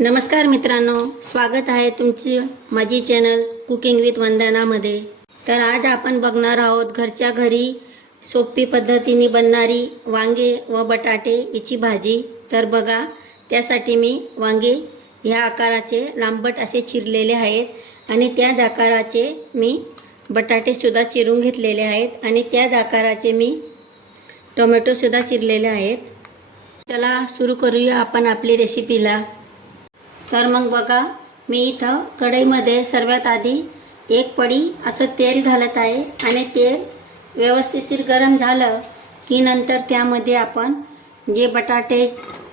नमस्कार मित्रांनो स्वागत आहे तुमची माझी चॅनल कुकिंग विथ वंदनामध्ये. तर आज आपण बघणार आहोत घरच्या घरी सोपी पद्धतीने बनणारी वांगे व बटाटे याची भाजी. तर बघा त्यासाठी मी वांगे ह्या आकाराचे लांबट असे चिरलेले आहेत आणि त्याच आकाराचे मी बटाटेसुद्धा चिरून घेतलेले आहेत आणि त्याच आकाराचे मी टोमॅटोसुद्धा चिरलेले आहेत. चला सुरू करूया आपण आपली रेसिपीला तर मग बघा मी इथं कढईमध्ये सर्वात आधी एक पडी असं तेल घालत आहे आणि तेल व्यवस्थिशीर गरम झालं की नंतर त्यामध्ये आपण जे बटाटे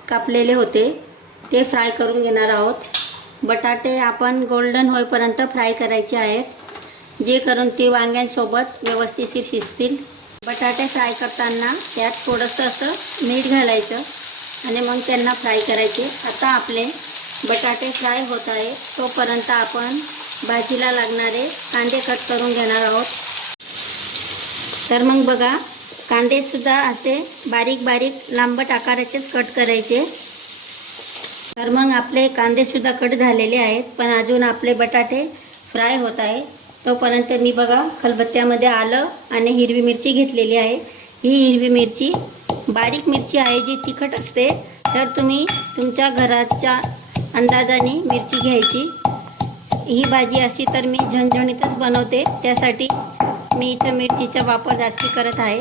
कापलेले होते ते फ्राय करून घेणार आहोत. बटाटे आपण गोल्डन होईपर्यंत फ्राय करायचे आहेत. जे करून ते वांग्यांसोबत व्यवस्थिशीर शिजतील. बटाटे फ्राय करताना त्यात थोडंसं असं मीठ घालायचं आणि मग त्यांना फ्राय करायचे. आता आपले बटाटे फ्राय होत आहे. तोपर्यंत आपण भाजीला लागणारे कांदे कट करून घेणार आहोत. तर मग बघा कांदेसुद्धा असे बारीक बारीक लांबट आकाराचेच कट करायचे. तर मग आपले कांदेसुद्धा कट झालेले आहेत पण अजून आपले बटाटे फ्राय होत आहे. तोपर्यंत मी बघा खलबत्त्यामध्ये आलं आणि हिरवी मिरची घेतलेली आहे. ही हिरवी मिरची बारीक मिरची आहे जी तिखट असते. तर तुम्ही तुमच्या घराच्या अंदाजाने मिरची घ्यायची. ही भाजी अशी तर मी झणझणीतच बनवते. त्यासाठी मी इथं मिरचीचा वापर जास्ती करत आहे.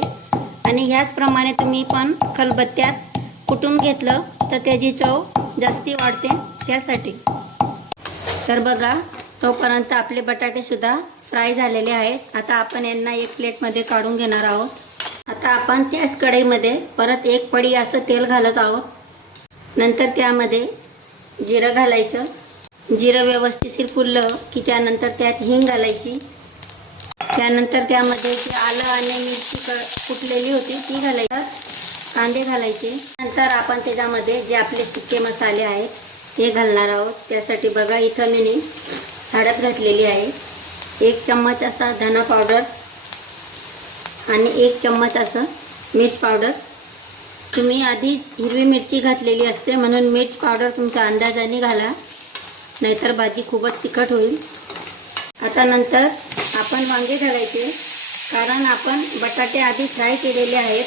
आणि ह्याचप्रमाणे तुम्ही पण खलबत्त्यात कुटून घेतलं तर त्याची चव जास्ती वाढते त्यासाठी. तर बघा तोपर्यंत आपले बटाटेसुद्धा फ्राय झालेले आहेत. आता आपण यांना एक प्लेटमध्ये काढून घेणार आहोत. आता आपण त्याच कढईमध्ये परत एक पडी असं तेल घालत आहोत. नंतर त्यामध्ये जिरं घालायचं. जिरं व्यवस्थिशीर फुललं की त्यानंतर त्यात हिंग घालायची. त्यानंतर त्यामध्ये जी आलं आणि मिरची क कुटलेली होती ती घालायचं. कांदे घालायचे. नंतर आपण त्याच्यामध्ये जे आपले सुके मसाले आहेत ते घालणार आहोत. त्यासाठी बघा इथं मी हळद घातलेली आहे. एक चम्मच असा धना पावडर आणि एक चम्मच असं मिर्च पावडर. तुम्ही आधीच हिरवी मिरची घातलेली असते म्हणून मिर्च पावडर तुमच्या अंदाजाने घाला. नाहीतर भाजी खूपच तिखट होईल. आता नंतर आपण वांगे घालायचे कारण आपण बटाटे आधी फ्राय केलेले आहेत.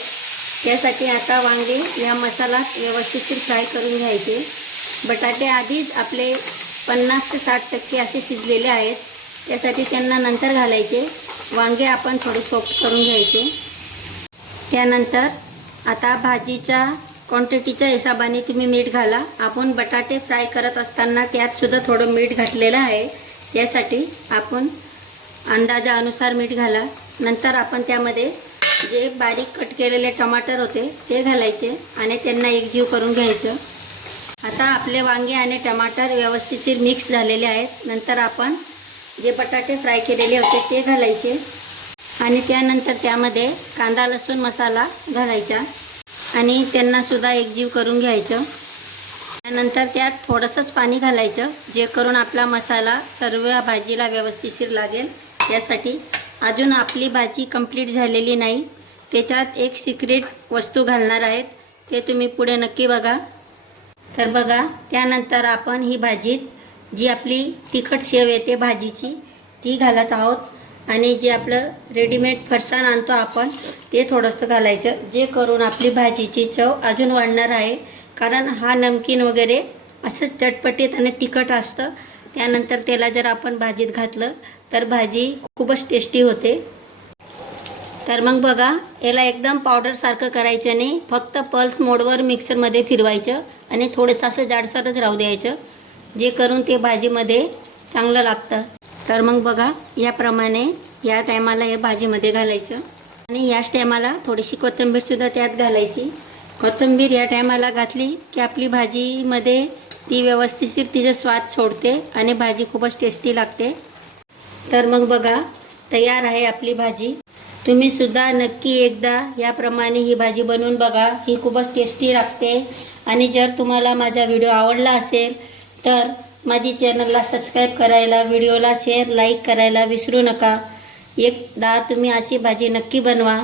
त्यासाठी आता वांगे या मसालात व्यवस्थित फ्राय करून घ्यायचे. बटाटे आधीच आपले पन्नास ते साठ टक्के असे शिजलेले आहेत. त्यासाठी त्यांना नंतर घालायचे. वांगे आपण थोडे सॉफ्ट करून घ्यायचे. त्यानंतर आता भाजीच्या क्वांटिटीच्या हिशोबाने तुम्ही मीठ घाला. आपण बटाटे फ्राय करत असताना त्यातसुद्धा थोडं मीठ घातलेलं आहे. त्यासाठी आपण अंदाजानुसार मीठ घाला. नंतर आपण त्यामध्ये जे बारीक कट केलेले टमाटर होते ते घालायचे आणि त्यांना एकजीव करून घ्यायचं. आता आपले वांगे आणि टमाटर व्यवस्थिशीर मिक्स झालेले आहेत. नंतर आपण जे बटाटे फ्राय केलेले होते ते घालायचे. आणि त्यानंतर त्यामध्ये कांदा लसूण मसाला घालायचा. आणि त्यांनासुद्धा एकजीव करून घ्यायचं. त्यानंतर त्यात थोडंसंच पाणी घालायचं जे करून आपला मसाला सर्व भाजीला व्यवस्थिशीर लागेल. यासाठी अजून आपली भाजी कंप्लीट झालेली नाही. त्याच्यात एक सिक्रेट वस्तू घालणार आहेत. ते तुम्ही पुढे नक्की बघा. तर बघा त्यानंतर आपण ही भाजीत जी आपली तिखट शेव येते भाजीची ती घालत आहोत. आणि जे आपलं रेडीमेड फरसाण आणतो आपण ते थोडंसं घालायचं. जे करून आपली भाजीची चव अजून वाढणार आहे. कारण हा नमकीन वगैरे असंच चटपटीत आणि तिखट असतं. त्यानंतर त्याला जर आपण भाजीत घातलं तर भाजी खूपच टेस्टी होते. तर मग बघा याला एकदम पावडरसारखं करायचं नाही फक्त पल्स मोडवर मिक्सरमध्ये फिरवायचं आणि थोडंसं असं जाडसरच राहू द्यायचं. जे करून ते भाजीमध्ये चांगलं लागतं. तर मग बघा याप्रमाणे या टायमाला या भाजीमध्ये घालायचं. आणि याच टायमाला थोडीशी कोथिंबीरसुद्धा त्यात घालायची. कोथिंबीर या टायमाला घातली की आपली भाजीमध्ये ती व्यवस्थितशीर तिचं स्वाद सोडते आणि भाजी खूपच टेस्टी लागते. तर मग बघा तयार आहे आपली भाजी. तुम्ही सुद्धा नक्की एकदा याप्रमाणे ही भाजी बनवून बघा. ही खूपच टेस्टी लागते. आणि जर तुम्हाला माझा व्हिडिओ आवडला असेल तर माझी चॅनलला सबस्क्राईब करायला व्हिडिओला शेअर लाईक करायला विसरू नका. एकदा तुम्ही अशी भाजी नक्की बनवा.